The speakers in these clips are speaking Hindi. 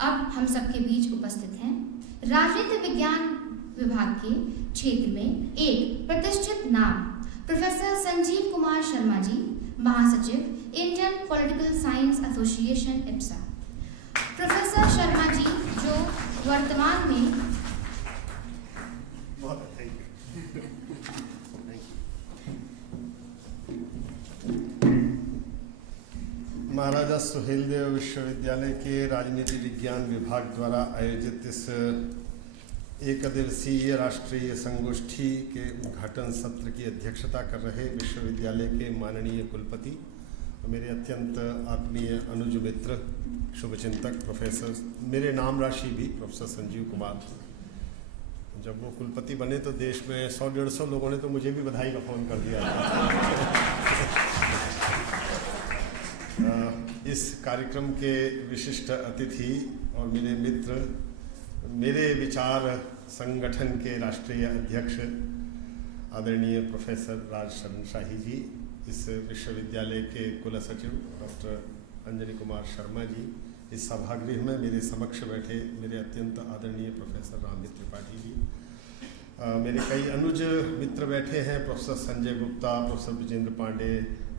अब हम सबके बीच उपस्थित हैं राजनीति विज्ञान विभाग के क्षेत्र में एक प्रतिष्ठित नाम प्रोफेसर संजीव कुमार शर्मा जी, महासचिव Indian political science association IPSA. Professor Sharma ji जो वर्तमान में महाराजा सुहेलदेव विश्वविद्यालय के राजनीति विज्ञान विभाग द्वारा आयोजित इस एक दिवसीय राष्ट्रीय संगोष्ठी के उद्घाटन सत्र की अध्यक्षता कर रहे विश्वविद्यालय के माननीय कुलपति और मेरे अत्यंत आत्मीय अनुज मित्र शुभचिंतक प्रोफेसर, मेरे नाम राशि भी प्रोफेसर संजीव कुमार। जब वो कुलपति बने तो देश में 100-150 लोगों ने तो मुझे भी बधाई का फ़ोन कर दिया इस कार्यक्रम के विशिष्ट अतिथि और मेरे मित्र, मेरे विचार संगठन के राष्ट्रीय अध्यक्ष आदरणीय प्रोफेसर राजशरण शाही जी, इस विश्वविद्यालय के कुल सचिव डॉक्टर अंजनी कुमार शर्मा जी, इस सभागृह में मेरे समक्ष बैठे मेरे अत्यंत आदरणीय प्रोफेसर राममित्र त्रिपाठी जी, मेरे कई अनुज मित्र बैठे हैं, professor Sanjay Gupta, professor Vijendra Pandey,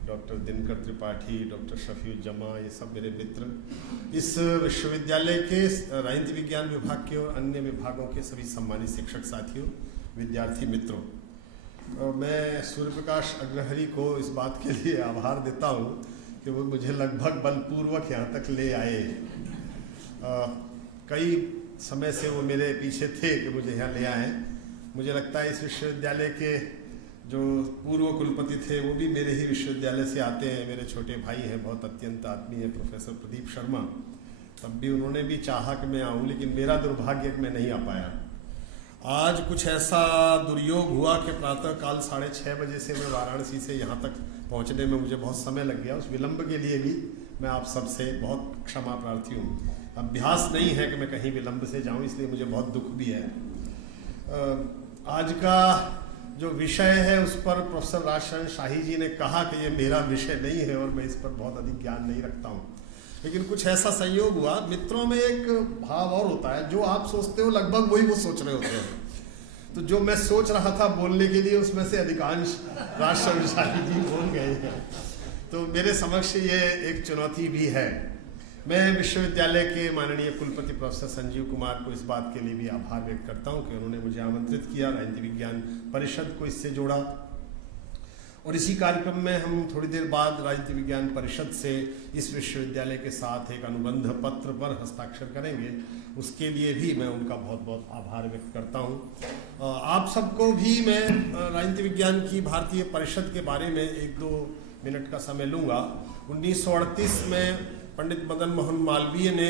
doctor Dinkar Tripathi, doctor Shafiuzzama, ये सब मेरे मित्र, इस विश्वविद्यालय के राजनीति विज्ञान विभाग के और अन्य विभागों के सभी सम्मानित शिक्षक साथियों, विद्यार्थी मित्रों। मैं सूर्य प्रकाश अग्रहरि को इस बात के लिए आभार देता हूँ कि वो मुझे लगभग बलपूर्वक यहाँ तक ले आए। कई समय से वो मेरे पीछे थे कि मुझे यहाँ ले आए। मुझे लगता है इस विश्वविद्यालय के जो पूर्व कुलपति थे वो भी मेरे ही विश्वविद्यालय से आते हैं। मेरे छोटे भाई हैं, बहुत अत्यंत आत्मीय प्रोफेसर प्रदीप शर्मा, तब भी उन्होंने भी चाहा कि मैं आऊँ, लेकिन मेरा दुर्भाग्य कि मैं नहीं आ पाया। आज कुछ ऐसा दुर्योग हुआ कि प्रातः काल 6:30 बजे से मैं वाराणसी से यहाँ तक पहुँचने में मुझे बहुत समय लग गया। उस विलम्ब के लिए भी मैं आप सबसे बहुत क्षमा प्रार्थी हूँ। अभ्यास नहीं है कि मैं कहीं विलम्ब से जाऊँ, इसलिए मुझे बहुत दुख भी है। आज का जो विषय है उस पर प्रोफेसर राजशरण शाही जी ने कहा कि ये मेरा विषय नहीं है और मैं इस पर बहुत अधिक ज्ञान नहीं रखता हूँ, लेकिन कुछ ऐसा संयोग हुआ। मित्रों में एक भाव और होता है, जो आप सोचते हो लगभग वही वो सोच रहे होते हैं। तो जो मैं सोच रहा था बोलने के लिए उसमें से अधिकांश राजशरण शाही जी बोल गए हैं, तो मेरे समक्ष ये एक चुनौती भी है। मैं विश्वविद्यालय के माननीय कुलपति प्रोफेसर संजीव कुमार को इस बात के लिए भी आभार व्यक्त करता हूं कि उन्होंने मुझे आमंत्रित किया, राजनीति विज्ञान परिषद को इससे जोड़ा, और इसी कार्यक्रम में हम थोड़ी देर बाद राजनीति विज्ञान परिषद से इस विश्वविद्यालय के साथ एक अनुबंध पत्र पर हस्ताक्षर करेंगे। उसके लिए भी मैं उनका बहुत बहुत आभार व्यक्त करता हूँ। आप सबको भी मैं राजनीति विज्ञान की भारतीय परिषद के बारे में 1-2 मिनट का समय लूँगा। 1938 में पंडित मदन मोहन मालवीय ने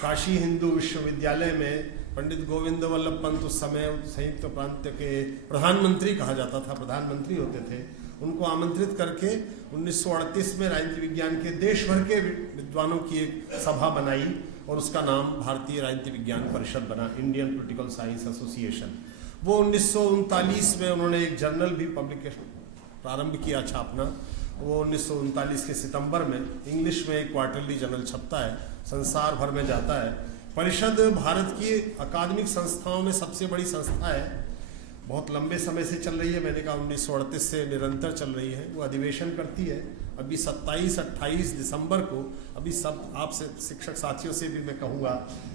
काशी हिंदू विश्वविद्यालय में पंडित गोविंद वल्लभ पंत, उस समय संयुक्त प्रांत के प्रधानमंत्री कहा जाता था, प्रधानमंत्री होते थे, उनको आमंत्रित करके 1938 में राजनीति विज्ञान के देश भर के विद्वानों की एक सभा बनाई और उसका नाम भारतीय राजनीति विज्ञान परिषद बना, इंडियन पॉलिटिकल साइंस एसोसिएशन। वो 1939 में उन्होंने एक जर्नल भी पब्लिकेशन प्रारंभ किया छापना। वो 1939 के सितंबर में इंग्लिश में एक क्वार्टरली जर्नल छपता है, संसार भर में जाता है। परिषद भारत की अकादमिक संस्थाओं में सबसे बड़ी संस्था है, बहुत लंबे समय से चल रही है। मैंने कहा 1938 से निरंतर चल रही है। वो अधिवेशन करती है। अभी 27-28 दिसंबर को, अभी सब आपसे शिक्षक साथियों से भी मैं कहूँगा,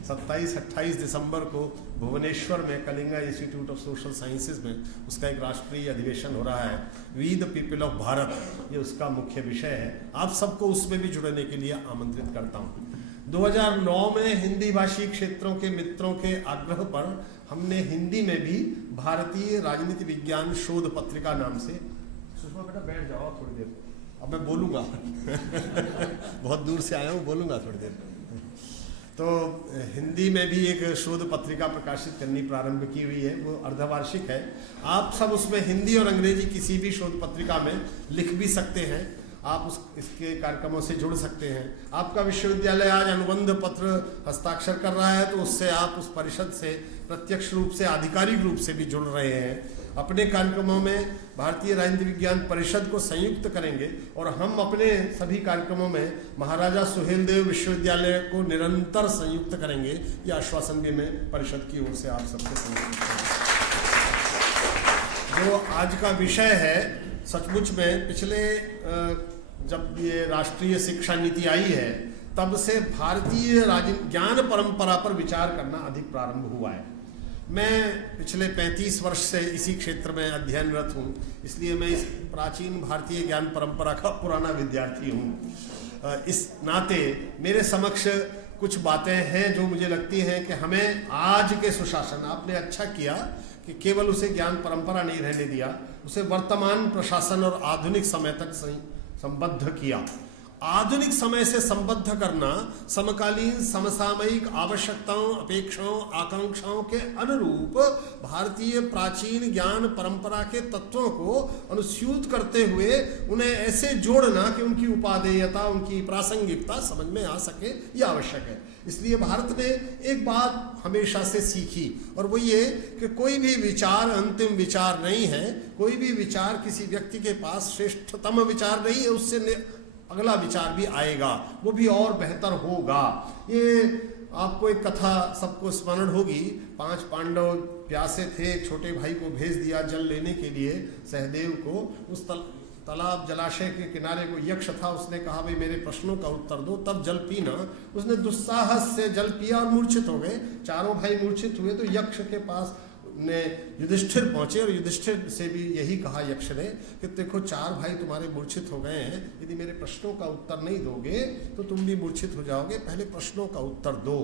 27-28 दिसंबर को भुवनेश्वर में Kalinga institute of social sciences में उसका एक राष्ट्रीय अधिवेशन हो रहा है। We the people of Bharat, ये उसका मुख्य विषय है। आप सबको उसमें भी जुड़ने के लिए आमंत्रित करता हूँ। 2009 में हिंदी भाषी क्षेत्रों के मित्रों के आग्रह पर हमने हिंदी में भी भारतीय राजनीति विज्ञान शोध पत्रिका नाम से, सुषमा बेटा बैठ जाओ थोड़ी देर, अब मैं बोलूँगा बहुत दूर से आया हूँ, बोलूँगा थोड़ी देर। तो हिंदी में भी एक शोध पत्रिका प्रकाशित करनी प्रारंभ की हुई है, वो अर्धवार्षिक है। आप सब उसमें हिंदी और अंग्रेजी किसी भी शोध पत्रिका में लिख भी सकते हैं, आप इसके कार्यक्रमों से जुड़ सकते हैं। आपका विश्वविद्यालय आज अनुबंध पत्र हस्ताक्षर कर रहा है, तो उससे आप उस परिषद से प्रत्यक्ष रूप से, आधिकारिक रूप से भी जुड़ रहे हैं। अपने कार्यक्रमों में भारतीय राजनीति विज्ञान परिषद को संयुक्त करेंगे और हम अपने सभी कार्यक्रमों में महाराजा सुहेलदेव विश्वविद्यालय को निरंतर संयुक्त करेंगे। ये आश्वासन भी मैं परिषद की ओर से आप सबसे संयुक्त करता हूं। जो आज का विषय है, सचमुच में पिछले जब ये राष्ट्रीय शिक्षा नीति आई है तब से भारतीय ज्ञान परंपरा पर विचार करना अधिक प्रारंभ हुआ है। मैं पिछले 35 वर्ष से इसी क्षेत्र में अध्ययनरत हूँ, इसलिए मैं इस प्राचीन भारतीय ज्ञान परंपरा का पुराना विद्यार्थी हूँ। इस नाते मेरे समक्ष कुछ बातें हैं जो मुझे लगती हैं कि हमें आज के सुशासन, आपने अच्छा किया कि केवल उसे ज्ञान परंपरा नहीं रहने दिया, उसे वर्तमान प्रशासन और आधुनिक समय तक संबद्ध किया। आधुनिक समय से संबद्ध करना समकालीन समसामयिक आवश्यकताओं, अपेक्षाओं, आकांक्षाओं के अनुरूप भारतीय प्राचीन ज्ञान परंपरा के तत्वों को अनुस्यूत करते हुए उन्हें ऐसे जोड़ना कि उनकी उपादेयता, उनकी प्रासंगिकता समझ में आ सके, ये आवश्यक है। इसलिए भारत ने एक बात हमेशा से सीखी और वो ये कि कोई भी विचार अंतिम विचार नहीं है, कोई भी विचार किसी व्यक्ति के पास श्रेष्ठतम विचार नहीं है, उससे अगला विचार भी आएगा, वो भी और बेहतर होगा। ये आपको एक कथा सबको स्मरण होगी। 5 पांडव प्यासे थे, एक छोटे भाई को भेज दिया जल लेने के लिए सहदेव को। उस तालाब जलाशय के किनारे को यक्ष था, उसने कहा भाई मेरे प्रश्नों का उत्तर दो, तब जल पीना। उसने दुस्साहस से जल पिया और मूर्छित हो गए। चारों भाई मूर्छित हुए तो यक्ष के पास ने युधिष्ठिर पहुंचे और युधिष्ठिर से भी यही कहा यक्ष ने कि देखो 4 भाई तुम्हारे मूर्छित हो गए हैं, यदि मेरे प्रश्नों का उत्तर नहीं दोगे तो तुम भी मूर्छित हो जाओगे, पहले प्रश्नों का उत्तर दो।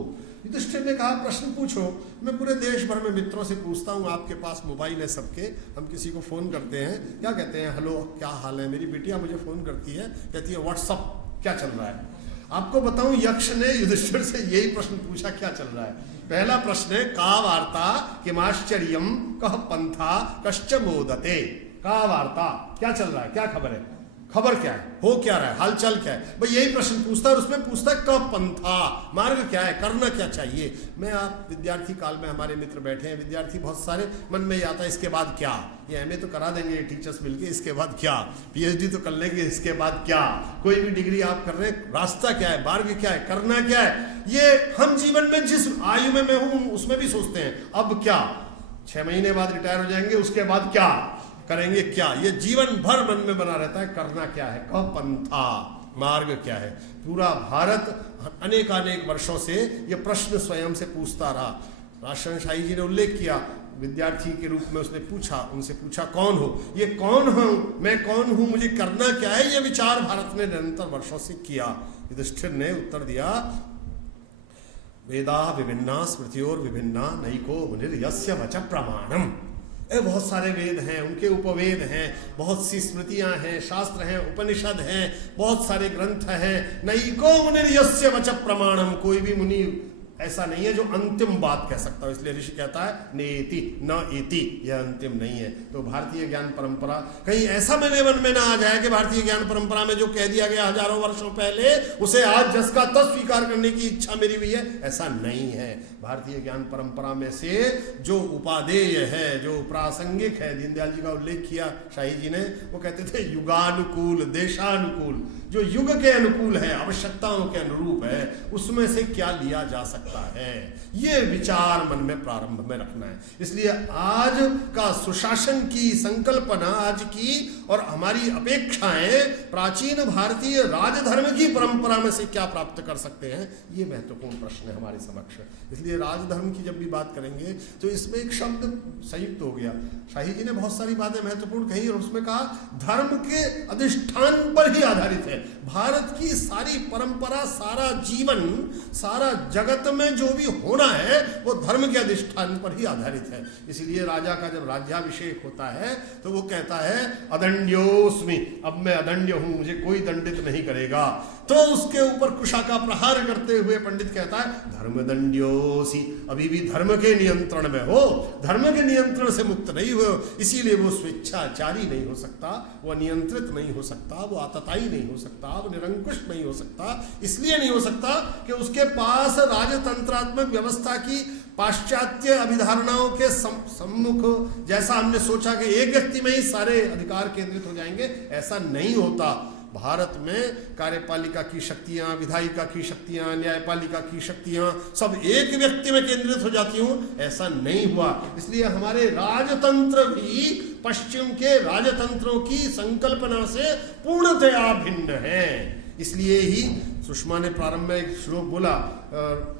युधिष्ठिर ने कहा प्रश्न पूछो। मैं पूरे देश भर में मित्रों से पूछता हूँ, आपके पास मोबाइल है सबके, हम किसी को फोन करते हैं, क्या कहते हैं? हेलो, क्या हाल है? मेरी बेटियां मुझे फोन करती है, कहती है व्हाट्सअप क्या चल रहा है। आपको बताऊं, यक्ष ने युधिष्ठिर से यही प्रश्न पूछा, क्या चल रहा है। पहला प्रश्न है का वार्ता किमाश्चर्यम कह पंथा कश्च मोदते। का वार्ता, क्या चल रहा है, क्या खबर है, खबर क्या है, हो क्या रहा है, हालचाल क्या है, भाई यही प्रश्न पूछता है। और उसमें पूछता है कब पंथा, मार्ग क्या है, करना क्या चाहिए। मैं आप विद्यार्थी काल में हमारे मित्र बैठे हैं, विद्यार्थी बहुत सारे, मन में ये आता है इसके बाद क्या, ये एमए तो करा देंगे टीचर्स मिलके, इसके बाद क्या, पीएचडी तो कर लेंगे, इसके बाद क्या, कोई भी डिग्री आप कर रहे हैं, रास्ता क्या है, मार्ग क्या है, करना क्या है। ये हम जीवन में जिस आयु में मैं हूं उसमें भी सोचते हैं, अब क्या, 6 महीने बाद रिटायर हो जाएंगे, उसके बाद क्या करेंगे, क्या, ये जीवन भर मन में बना रहता है, करना क्या है, कब पंथा, मार्ग क्या है। पूरा भारत अनेकानेक वर्षों से ये प्रश्न स्वयं से पूछता रहा। राजशरण शाही जी ने उल्लेख किया, विद्यार्थी के रूप में उसने पूछा, उनसे पूछा कौन हो, ये कौन हूं, मैं कौन हूं, मुझे करना क्या है, ये विचार भारत ने निरंतर वर्षों से किया। युधिष्ठिर ने उत्तर दिया, वेदा विभिन्ना स्मृतियोर विभिन्ना नैको मुनिर यस्य वच प्रमाणम। बहुत सारे वेद हैं, उनके उपवेद हैं, बहुत सी स्मृतियां हैं, शास्त्र हैं, उपनिषद हैं, बहुत सारे ग्रंथ हैं। नैको मुनिर यस्य वच प्रमाणम, कोई भी मुनि ऐसा नहीं है जो अंतिम बात कह सकता हो। इसलिए ऋषि कहता है नेति न इति, यह अंतिम नहीं है। तो भारतीय ज्ञान परंपरा, कहीं ऐसा मेरे मन में ना आ जाए कि भारतीय ज्ञान परंपरा में जो कह दिया गया हजारों वर्षों पहले उसे आज जस का तस स्वीकार करने की इच्छा मेरी हुई है, ऐसा नहीं है। भारतीय ज्ञान परंपरा में से जो उपादेय है, जो प्रासंगिक है, दीनदयाल जी का उल्लेख किया शाही जी ने, वो कहते थे युगानुकूल, देशानुकूल, जो युग के अनुकूल है, आवश्यकताओं के अनुरूप है, उसमें से क्या लिया जा सकता है, ये विचार मन में प्रारंभ में रखना है। इसलिए आज का सुशासन की संकल्पना, आज की और हमारी अपेक्षाएं प्राचीन भारतीय राजधर्म की परंपरा में से क्या प्राप्त कर सकते हैं, ये महत्वपूर्ण प्रश्न है हमारे समक्ष। इसलिए राजधर्म की जब भी बात करेंगे तो इसमें एक शब्द संयुक्त हो गया। शाही जी ने बहुत सारी बातें महत्वपूर्ण कही और उसमें कहा धर्म के अधिष्ठान पर ही आधारित है। भारत की सारी परंपरा, सारा जीवन, सारा जगत में जो भी होना है वो धर्म के अधिष्ठान पर ही आधारित है। इसलिए राजा का जब राज्याभिषेक होता है तो वो कहता है अदंड्योस्मि, अब मैं अदंड्य हूं, मुझे कोई दंडित नहीं करेगा। तो उसके ऊपर कुशा का प्रहार करते हुए पंडित कहता है धर्मदंड्योसी, अभी भी धर्म के नियंत्रण में हो, धर्म के नियंत्रण से मुक्त नहीं हो, इसीलिए वो स्वेच्छाचारी नहीं हो सकता, वो नियंत्रित नहीं हो सकता, वो आतताई नहीं हो सकता, वो निरंकुश नहीं हो सकता। इसलिए नहीं हो सकता कि उसके पास राजतंत्रात्मक व्यवस्था की पाश्चात्य अभिधारणाओं के सम्मुख जैसा हमने सोचा कि एक व्यक्ति में ही सारे अधिकार केंद्रित हो जाएंगे, ऐसा नहीं होता। भारत में कार्यपालिका की शक्तियां, विधायिका की शक्तियां, न्यायपालिका की शक्तियां सब एक व्यक्ति में केंद्रित हो जाती हूं, ऐसा नहीं हुआ। इसलिए हमारे राजतंत्र भी पश्चिम के राजतंत्रों की संकल्पना से पूर्णतया भिन्न है। इसलिए ही सुषमा ने प्रारंभ में एक श्लोक बोला,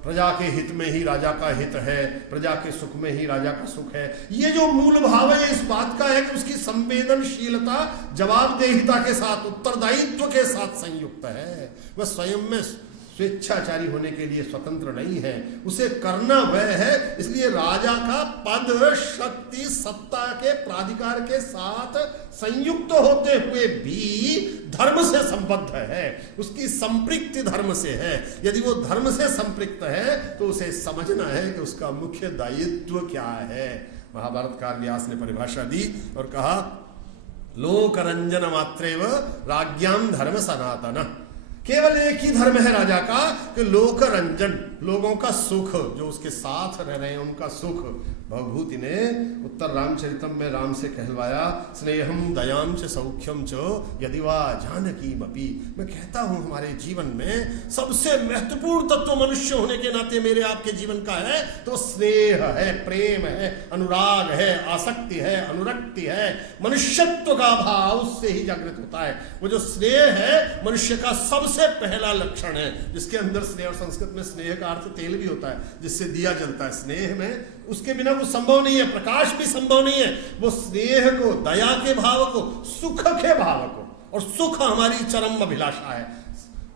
प्रजा के हित में ही राजा का हित है, प्रजा के सुख में ही राजा का सुख है। ये जो मूल भाव है इस बात का है कि उसकी संवेदनशीलता जवाबदेहिता के साथ, उत्तरदायित्व के साथ संयुक्त है। वह स्वयं में स्वेच्छाचारी होने के लिए स्वतंत्र नहीं है, उसे करना वह है। इसलिए राजा का पद, शक्ति, सत्ता के प्राधिकार के साथ संयुक्त होते हुए भी धर्म से संबद्ध है, उसकी संपृक्ति धर्म से है। यदि वो धर्म से संपृक्त है तो उसे समझना है कि उसका मुख्य दायित्व क्या है। महाभारतकार व्यास ने परिभाषा दी और कहा, लोकरंजन मात्रेव राज्ञाम धर्म सनातन। केवल एक ही धर्म है राजा का कि लोक रंजन, लोगों का सुख, जो उसके साथ रह रहे हैं उनका सुख। भवभूति ने उत्तर रामचरितम में राम से कहलवाया, स्नेहम दयाम च सौख्यम च यदि वा जानकी मपी। मैं कहता हूं हमारे जीवन में सबसे महत्वपूर्ण तत्व मनुष्य होने के नाते मेरे आपके जीवन का है तो स्नेह है, प्रेम है, अनुराग है, आसक्ति है, अनुरक्ति है। मनुष्यत्व का भाव उससे ही जागृत होता है। वो जो स्नेह है मनुष्य का सबसे पहला लक्षण है, जिसके अंदर स्नेह, और संस्कृत में स्नेह का अर्थ तेल भी होता है जिससे दिया जलता है। स्नेह में उसके बिना वो संभव नहीं है, प्रकाश भी संभव नहीं है। वो स्नेह को, दया के भाव को, सुख के भाव को, और सुख हमारी चरम अभिलाषा है,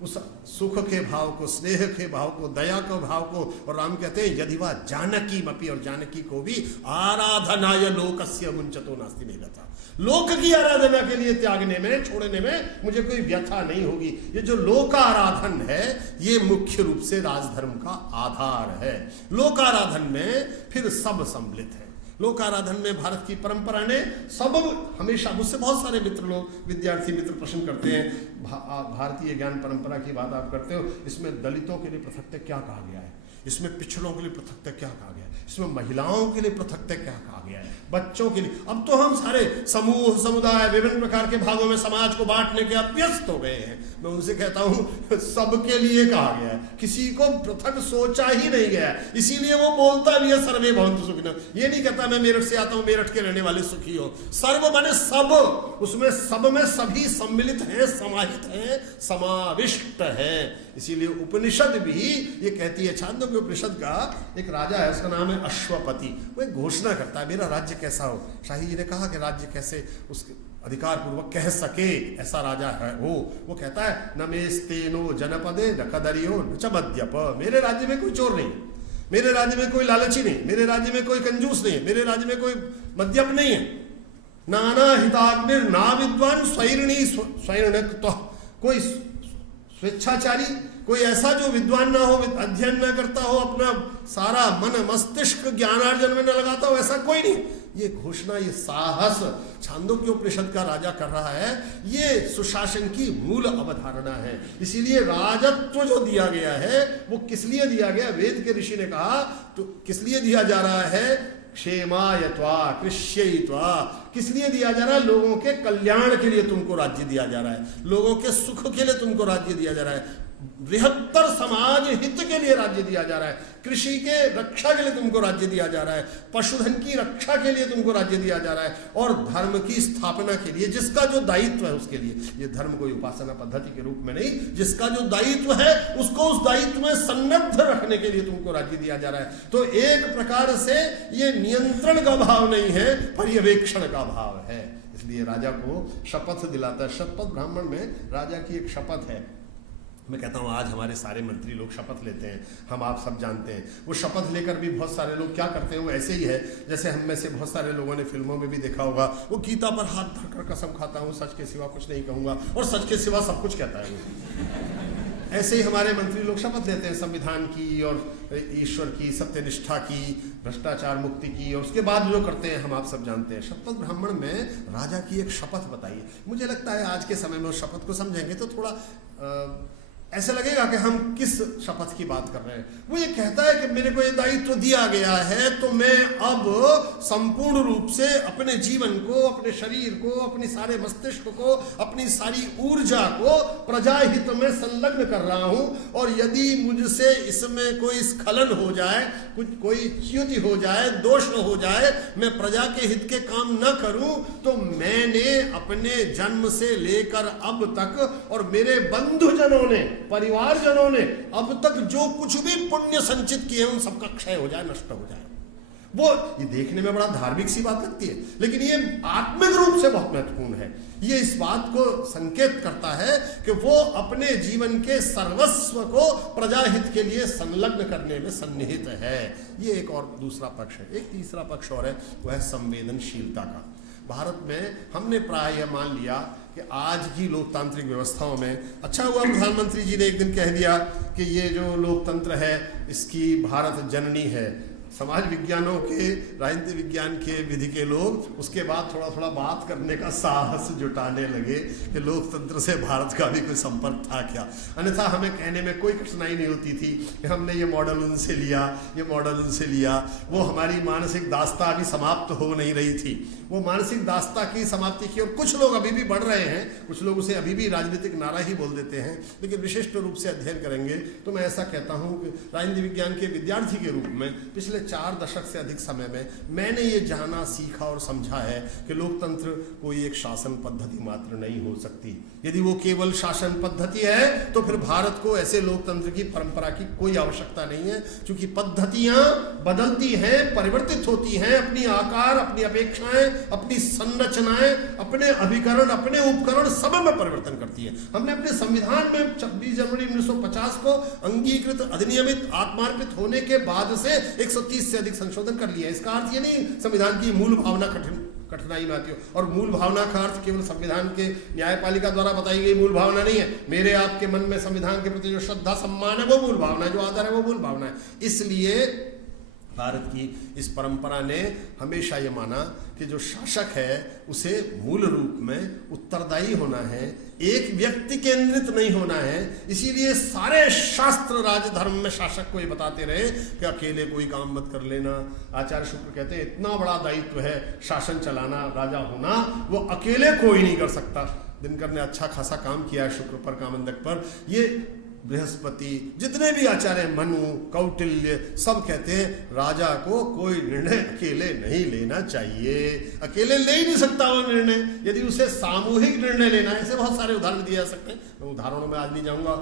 उस सुख के भाव को, स्नेह के भाव को, दया के भाव को। और राम कहते हैं यदि वा जानकी मपी, और जानकी को भी आराधनाय लोकस्य मुंचतो नास्ति मेघता। लोक की आराधना के लिए त्यागने में, छोड़ने में मुझे कोई व्यथा नहीं होगी। ये जो लोकाराधन है ये मुख्य रूप से राजधर्म का आधार है। लोकाराधन में फिर सब सम्मिलित है। लोकाराधन में भारत की परंपरा ने सब, हमेशा मुझसे बहुत सारे मित्र लोग, विद्यार्थी मित्र प्रश्न करते हैं, भारतीय ज्ञान परंपरा की बात आप करते हो, इसमें दलितों के लिए पृथकता क्या कहा गया है, इसमें पिछड़ों के लिए पृथकता क्या कहा गया है, इसमें महिलाओं के लिए पृथकता क्या कहा गया है, बच्चों के लिए। अब तो हम सारे समूह, समुदाय, विभिन्न प्रकार के भागों में समाज को बांटने के अभ्यस्त हो गए हैं। मैं उनसे कहता हूं सबके लिए कहा गया है, किसी को पृथक सोचा ही नहीं गया। इसीलिए वो बोलता भी है सर्वे भवन्तु सुखिनः। ये नहीं कहता मैं मेरठ से आता हूं, मेरठ के रहने वाले सुखी हो। सर्व माने सब, उसमें सब में सभी सम्मिलित हैं, समाहित हैं, समाविष्ट है। इसीलिए उपनिषद भी ये कहती है, छांदोग्य उपनिषद का एक राजा है, उसका नाम है अश्वपति। वो एक घोषणा करता है मेरा राज्य कैसा हो। शाही जी ने कहा कि राज्य कैसे उसके अधिकार पूर्वक कह सके ऐसा राजा है वो कहता है, न मेस्तेनो जनपदे न कदरियो न च मद्यप। मेरे राज्य में कोई चोर नहीं, मेरे राज्य में कोई लालची नहीं, मेरे राज्य में कोई कंजूस नहीं, मेरे राज्य में कोई मद्यप नहीं है। नाना हिताग्निर ना विद्वान स्वैरिणी स्वैरणत्व। कोई स्वेच्छाचारी, कोई ऐसा जो विद्वान ना हो, अध्ययन ना करता हो, अपना सारा मन मस्तिष्क ज्ञानार्जन में न लगाता हो, ऐसा कोई नहीं। ये घोषणा, ये साहस छांदोग्य उपनिषद का राजा कर रहा है। ये सुशासन की मूल अवधारणा है। इसीलिए राजत्व जो दिया गया है वो किस लिए दिया गया, वेद के ऋषि ने कहा तो किस लिए दिया जा रहा है, क्षेमायत्वा कृष्ययित्वा। किस लिए दिया जा रहा है, लोगों के कल्याण के लिए तुमको राज्य दिया जा रहा है, लोगों के सुख के लिए तुमको राज्य दिया जा रहा है, बृहत्तर समाज हित के लिए राज्य दिया जा रहा है, कृषि के रक्षा के लिए तुमको राज्य दिया जा रहा है, पशुधन की रक्षा के लिए तुमको राज्य दिया जा रहा है, और धर्म की स्थापना के लिए जिसका जो दायित्व है उसके लिए। ये धर्म कोई उपासना पद्धति के रूप में नहीं, जिसका जो दायित्व है उसको उस दायित्व में सन्नद्ध रखने के लिए तुमको राज्य दिया जा रहा है। तो एक प्रकार से ये नियंत्रण का भाव नहीं है, पर्यवेक्षण का भाव है। इसलिए राजा को शपथ दिलाता है। शपथ ब्राह्मण में राजा की एक शपथ है। मैं कहता हूँ आज हमारे सारे मंत्री लोग शपथ लेते हैं, हम आप सब जानते हैं। वो शपथ लेकर भी बहुत सारे लोग क्या करते हैं, वो ऐसे ही है जैसे हम में से बहुत सारे लोगों ने फिल्मों में भी देखा होगा, वो गीता पर हाथ धरकर कसम खाता हूँ सच के सिवा कुछ नहीं कहूँगा, और सच के सिवा सब कुछ कहता है वो। ऐसे ही हमारे मंत्री लोग शपथ लेते हैं संविधान की और ईश्वर की, सत्यनिष्ठा की, भ्रष्टाचार मुक्ति की, और उसके बाद जो करते हैं हम आप सब जानते हैं। शपथ ब्राह्मण में राजा की एक शपथ बताइए। मुझे लगता है आज के समय में उस शपथ को समझेंगे तो थोड़ा ऐसा लगेगा कि हम किस शपथ की बात कर रहे हैं। वो ये कहता है कि मेरे को ये दायित्व दिया गया है तो मैं अब संपूर्ण रूप से अपने जीवन को, अपने शरीर को, अपनी सारे मस्तिष्क को, अपनी सारी ऊर्जा को प्रजाहित में संलग्न कर रहा हूं, और यदि मुझसे इसमें कोई स्खलन हो जाए, कोई च्युति हो जाए, दोष हो जाए, मैं प्रजा के हित के काम न करूं, तो मैंने अपने जन्म से लेकर अब तक और मेरे बंधुजनों ने, परिवारजनों ने अब तक जो कुछ भी पुण्य संचित किए उन सबका क्षय हो जाए, नष्ट हो जाए। वो ये देखने में बड़ा धार्मिक सी बात लगती है, लेकिन ये आत्मिक रूप से बहुत महत्वपूर्ण है। ये इस बात को संकेत करता है कि वो अपने जीवन के सर्वस्व को प्रजाहित के लिए संलग्न करने में सन्निहित है। ये एक और दूसरा पक्ष है। एक तीसरा पक्ष और है, वह है संवेदनशीलता का। भारत में हमने प्राय यह मान लिया कि आज की लोकतांत्रिक व्यवस्थाओं में, अच्छा हुआ प्रधानमंत्री जी ने एक दिन कह दिया कि ये जो लोकतंत्र है इसकी भारत जननी है। समाज विज्ञानों के, राजनीति विज्ञान के, विधि के लोग उसके बाद थोड़ा थोड़ा बात करने का साहस जुटाने लगे कि लोकतंत्र से भारत का भी कोई संपर्क था क्या। अन्यथा हमें कहने में कोई कठिनाई नहीं होती थी कि हमने ये मॉडल उनसे लिया, ये मॉडल उनसे लिया। वो हमारी मानसिक दास्ता अभी समाप्त हो नहीं रही थी। वो मानसिक दास्ता की समाप्ति की, और कुछ लोग अभी भी बढ़ रहे हैं, कुछ लोग उसे अभी भी राजनीतिक नारा ही बोल देते हैं, लेकिन विशिष्ट रूप से अध्ययन करेंगे तो मैं ऐसा कहता हूं कि राजनीति विज्ञान के विद्यार्थी के रूप में पिछले 4 दशक से अधिक समय में मैंने ये जाना, सीखा और समझा है कि लोकतंत्र कोई एक शासन पद्धति मात्र नहीं हो सकती। यदि वो केवल शासन पद्धति है तो फिर भारत को ऐसे लोकतंत्र की परंपरा की कोई आवश्यकता नहीं है, क्योंकि पद्धतियां बदलती हैं, परिवर्तित होती हैं, अपनी आकार, अपनी अपेक्षाएं, अपनी संरचनाएं, अपने अभिकरण, अपने उपकरण सब में परिवर्तन करती है। हमने अपने संविधान में 26 जनवरी 1950 को अंगीकृत, अधिनियमित, आत्मार्पित होने के बाद से 130 से अधिक संशोधन कर लिया। इसका अर्थ ये नहीं संविधान की मूल भावना कठिनाई में आती हो, और मूल भावना का अर्थ केवल संविधान के न्यायपालिका द्वारा बताई गई मूल भावना नहीं है। मेरे आपके मन में संविधान के प्रति जो श्रद्धा सम्मान है वो मूल भावना है, जो आदर है वो मूल भावना है। इसलिए भारत की इस परंपरा ने हमेशा ये माना कि जो शासक है उसे मूल रूप में उत्तरदायी होना है, एक व्यक्ति केंद्रित नहीं होना है। इसीलिए सारे शास्त्र राजधर्म में शासक को ये बताते रहे कि अकेले कोई काम मत कर लेना। आचार्य शुक्र कहते हैं इतना बड़ा दायित्व है शासन चलाना, राजा होना, वो अकेले कोई नहीं कर सकता। दिनकर ने अच्छा खासा काम किया है शुक्र पर, कामंदक पर। ये बृहस्पति, जितने भी आचार्य, मनु, कौटिल्य, सब कहते हैं राजा को कोई निर्णय अकेले नहीं लेना चाहिए। अकेले ले ही नहीं सकता वो निर्णय, यदि उसे सामूहिक निर्णय लेना है। ऐसे बहुत सारे उदाहरण दिए जा सकते हैं, मैं उदाहरणों में आज नहीं जाऊंगा,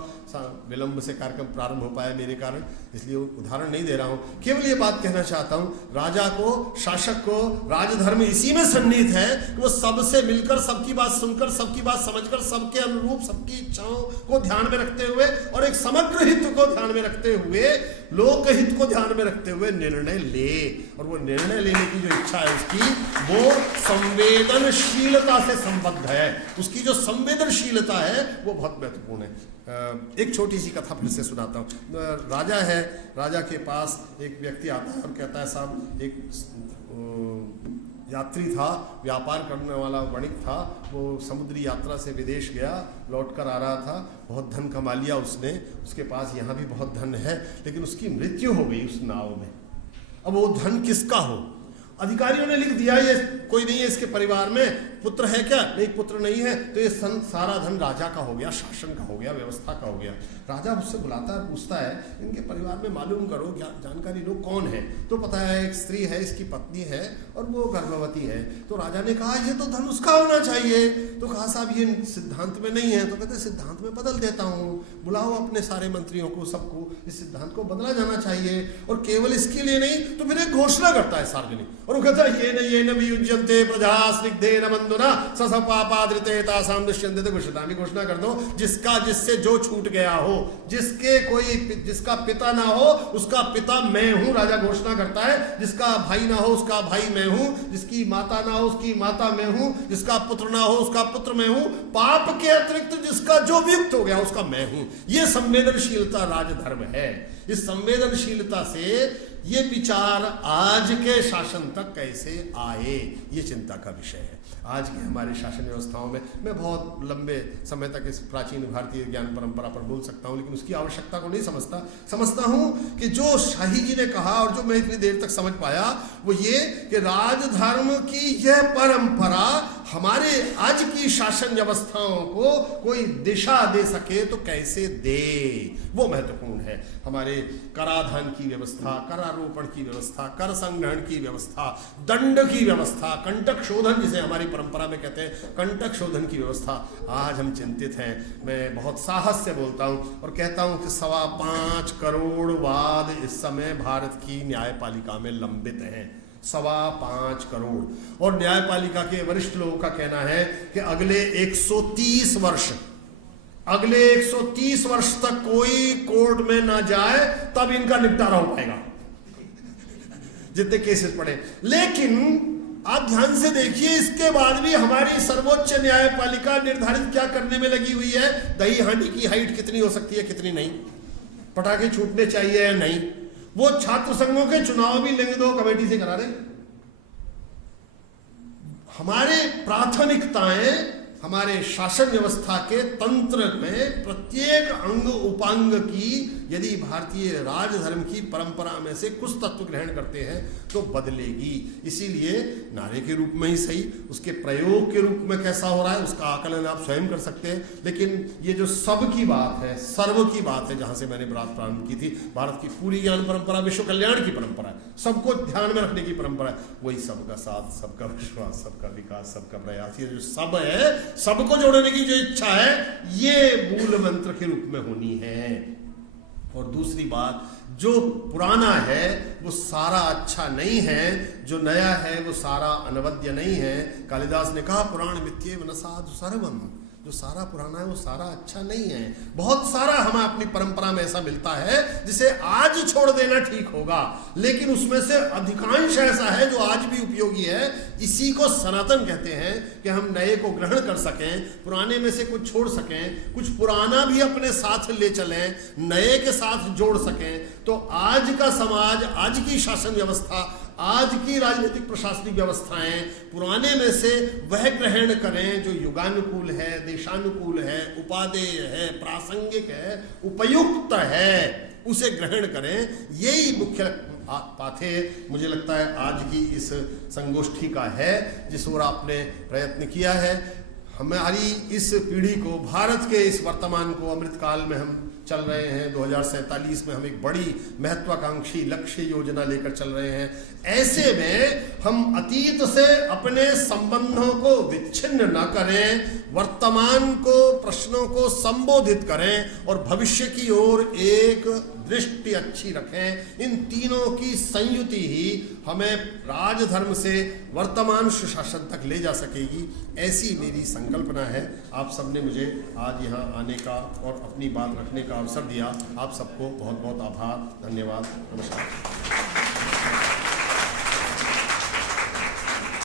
विलंब से कार्यक्रम प्रारंभ हो पाया मेरे कारण, इसलिए उदाहरण नहीं दे रहा हूं। केवल ये बात कहना चाहता हूं, राजा को, शासक को राजधर्म इसी में सन्निहित है कि वो सबसे मिलकर, सबकी बात सुनकर, सबकी बात समझकर, सबके अनुरूप, सबकी इच्छाओं को ध्यान में रखते हुए और एक समग्र हित को ध्यान में रखते हुए, लोकहित को ध्यान में रखते हुए निर्णय ले। और वो निर्णय लेने की जो इच्छा है उसकी, वो संवेदनशीलता से संबद्ध है। उसकी जो संवेदनशीलता है वो बहुत महत्वपूर्ण है। एक छोटी सी कथा फिर से सुनाता हूँ। राजा है, राजा के पास एक व्यक्ति आता है और कहता है साहब, एक यात्री था, व्यापार करने वाला वणिक था, वो समुद्री यात्रा से विदेश गया, लौट कर आ रहा था, बहुत धन कमा लिया उसने, उसके पास यहाँ भी बहुत धन है, लेकिन उसकी मृत्यु हो गई उस नाव में। अब वो धन किसका हो? अधिकारियों ने लिख दिया ये कोई नहीं है इसके परिवार में, पुत्र है क्या? नहीं, पुत्र नहीं है, तो ये सारा धन राजा का हो गया, शासन का हो गया, व्यवस्था का हो गया। राजा उससे बुलाता है, पूछता है इनके परिवार में मालूम करो, क्या जानकारी लो कौन है। तो पता है एक स्त्री है, इसकी पत्नी है और वो गर्भवती है। तो राजा ने कहा ये तो धन उसका होना चाहिए। तो कहा साहब ये सिद्धांत में नहीं है। तो कहते सिद्धांत में बदल देता हूँ, बुलाओ अपने सारे मंत्रियों को, सबको, इस सिद्धांत को बदला जाना चाहिए। और केवल इसके लिए नहीं, तो फिर एक घोषणा करता है सार्वजनिक, और वो कहता है ये न वियुज्यन्ते प्रजा स्निग्धेन बंधुना सस पापाद्रिते तासाम दुष्यन्ते। घोषणा कर दो, जिसका जिससे जो छूट गया हो, जिसका पिता ना हो उसका पिता मैं हूं, राजा घोषणा करता है। जिसका भाई ना हो उसका भाई मैं हूं, जिसकी माता ना हो उसकी माता मैं हूं, जिसका पुत्र ना हो उसका पुत्र मैं हूं, पाप के अतिरिक्त जिसका जो वियुक्त हो गया उसका मैं हूं। यह संवेदनशीलता राजधर्म है। इस संवेदनशीलता से ये विचार आज के शासन तक कैसे आए, ये चिंता का विषय है। आज के हमारे शासन व्यवस्थाओं में मैं बहुत लंबे समय तक इस प्राचीन भारतीय ज्ञान परंपरा पर बोल सकता हूँ, लेकिन उसकी आवश्यकता को नहीं समझता हूँ कि जो शाही जी ने कहा और जो मैं इतनी देर तक समझ पाया वो ये कि राजधर्म की यह परंपरा हमारे आज की शासन व्यवस्थाओं को कोई दिशा दे सके तो कैसे दे, वो महत्वपूर्ण है। हमारे कराधान की व्यवस्था, करारोपण की व्यवस्था, कर संग्रहण की व्यवस्था, दंड की व्यवस्था, कंटक शोधन जिसे हमारी परंपरा में कहते हैं, कंटक शोधन की व्यवस्था, आज हम चिंतित हैं। मैं बहुत साहस से बोलता हूं और कहता हूं कि 5.25 करोड़ वाद इस समय भारत की न्यायपालिका में लंबित हैं। 5.25 करोड़। और न्यायपालिका के वरिष्ठ लोगों का कहना है कि अगले 130 वर्ष तक कोई कोर्ट में ना जाए तब इनका निपटारा हो पाएगा, जितने केसेस पड़े। लेकिन आप ध्यान से देखिए, इसके बाद भी हमारी सर्वोच्च न्यायपालिका निर्धारित क्या करने में लगी हुई है, दही हांडी की हाइट कितनी हो सकती है, कितनी नहीं, पटाखे छूटने चाहिए या नहीं। वो छात्र संघों के चुनाव भी लेंगे तो कमेटी से करा रहे। हमारे प्राथमिकताएं हमारे शासन व्यवस्था के तंत्र में प्रत्येक अंग उपांग की यदि भारतीय राजधर्म की परंपरा में से कुछ तत्व ग्रहण करते हैं तो बदलेगी। इसीलिए नारे के रूप में ही सही, उसके प्रयोग के रूप में कैसा हो रहा है उसका आकलन आप स्वयं कर सकते हैं। लेकिन ये जो सब की बात है, सर्व की बात है, जहां से मैंने बात प्रारंभ की थी, भारत की पूरी ज्ञान परंपरा विश्व कल्याण की परंपरा है, सबको ध्यान में रखने की परंपरा है। वही सबका साथ, सबका विश्वास, सबका विकास, सबका प्रयास, ये जो सब है, सबको जोड़ने की जो इच्छा है, ये मूल मंत्र के रूप में होनी है। और दूसरी बात, जो पुराना है वो सारा अच्छा नहीं है, जो नया है वो सारा अनवद्य नहीं है। कालिदास ने कहा पुराण मिथ्येव न साधु सर्वम, जो सारा पुराना है वो सारा अच्छा नहीं है। बहुत सारा हमें अपनी परंपरा में ऐसा मिलता है जिसे आज छोड़ देना ठीक होगा, लेकिन उसमें से अधिकांश ऐसा है जो आज भी उपयोगी है। इसी को सनातन कहते हैं कि हम नए को ग्रहण कर सकें, पुराने में से कुछ छोड़ सकें, कुछ पुराना भी अपने साथ ले चलें, नए के साथ जोड़ सकें। तो आज का समाज, आज की शासन व्यवस्था, आज की राजनीतिक प्रशासनिक व्यवस्थाएं पुराने में से वह ग्रहण करें जो युगानुकूल है, देशानुकूल है, उपादेय है, प्रासंगिक है, उपयुक्त है, उसे ग्रहण करें। यही मुख्य पाथे मुझे लगता है आज की इस संगोष्ठी का है, जिस ओर आपने प्रयत्न किया है। हमारी इस पीढ़ी को, भारत के इस वर्तमान को, अमृतकाल में हम चल रहे हैं, 2047 में हम एक बड़ी महत्वाकांक्षी लक्ष्य योजना लेकर चल रहे हैं। ऐसे में हम अतीत से अपने संबंधों को विच्छिन्न न करें, वर्तमान को, प्रश्नों को संबोधित करें और भविष्य की ओर एक दृष्टि अच्छी रखें। इन तीनों की संयुति ही हमें राजधर्म से वर्तमान सुशासन तक ले जा सकेगी, ऐसी मेरी संकल्पना है। आप सबने मुझे आज यहाँ आने का और अपनी बात रखने का अवसर दिया। आप सबको बहुत बहुत आभार, धन्यवाद, नमस्कार।